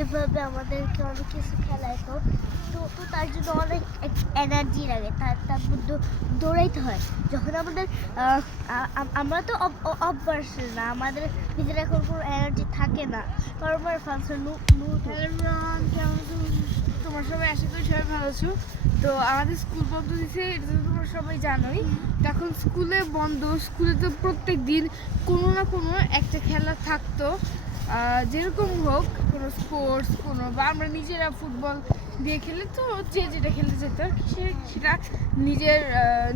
এভাবে আমাদেরকে অনেক কিছু খেলায়। তো তো তো তার জন্য অনেক এনার্জি লাগে, তারপর দৌড়াইতে হয়। যখন আমাদের আমরা তো অভ্যাস না, আমাদের নিজের এখন কোনো এনার্জি থাকে না, কারণ আমার ফাংশন তোমার সবাই আশা করি সবাই ভালো আছো। তো আমাদের স্কুল বন্ধ দিয়েছে, এটা তো তোমরা সবাই জানোই। তখন স্কুলে বন্ধ, স্কুলে তো প্রত্যেক দিন কোনো না কোনো একটা খেলা থাকতো, যেরকম হোক, কোনো স্পোর্টস কোনো, বা আমরা নিজেরা ফুটবল দিয়ে খেলে তো যে যেটা খেলতে যেত সেটা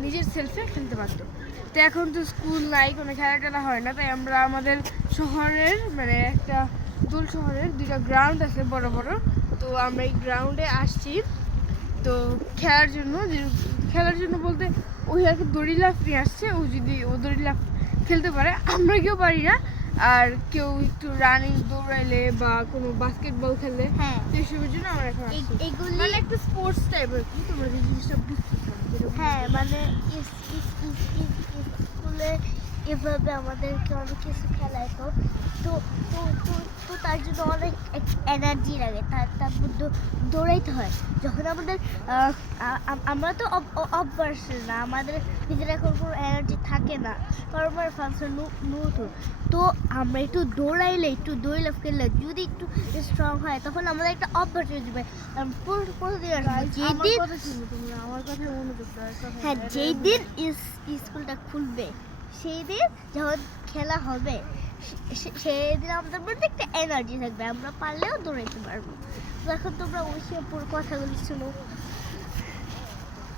নিজের সেলফে খেলতে পারতো। তো এখন তো স্কুল নাই, কোনো খেলা টেলা হয় না, তাই আমরা আমাদের শহরের মানে একটা দোল শহরের 2টা গ্রাউন্ড আছে বড় বড়। তো আমরা এই গ্রাউন্ডে আসছি তো খেলার জন্য বলতে ওই আর কি দড়ি লাফ নিয়ে আসছে। ও দড়ি লাফ খেলতে পারে, আমরা কেউ পারি না। আর কেউ একটু রানিং দৌড়াইলে বা কোনো বাস্কেটবল খেললে, হ্যাঁ, তো এসবের জন্য আমরা এখন এগুলি মানে একটা স্পোর্টস টাইপের কি, তোমরা যে জিনিসটা বুঝতে পারো। হ্যাঁ, মানে স্কুলে এভাবে আমাদেরকে অনেক কিছু খেলায়। তো তো তো তো তো তার জন্য অনেক এনার্জি লাগে, তারপর দৌড়াইতে হয়। যখন আমাদের আমরা তো অভ্যাস না, আমাদের নিজের এখন কোনো এনার্জি থাকে না, কারণ আমার ফাংশন নতুন। তো আমরা একটু দৌড়াইলে, একটু দৌড় লাফ খেললে যদি একটু স্ট্রং হয়, তখন আমাদের একটা অভ্যাস হয়ে যাবে। প্রতিদিন যেদিন আমার কথা মনোযোগ দাও। হ্যাঁ, যেই দিন স্কুলটা খুলবে, সেই দিন যখন খেলা হবে, সেই দিন আমাদের মধ্যে একটা এনার্জি থাকবে, আমরা পারলেও দৌড়াইতে পারবো। তো এখন তোমরা ওই সব পুরো কথাগুলি শুনো।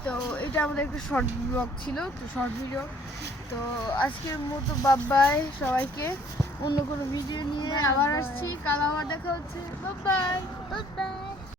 তো এটা আমাদের একটা শর্ট ব্লগ ছিল, তো শর্ট ভিডিও। তো আজকের মতো বাই সবাইকে, অন্য কোনো ভিডিও নিয়ে আবার আসছি, কাল আবার দেখা হচ্ছে। বাই।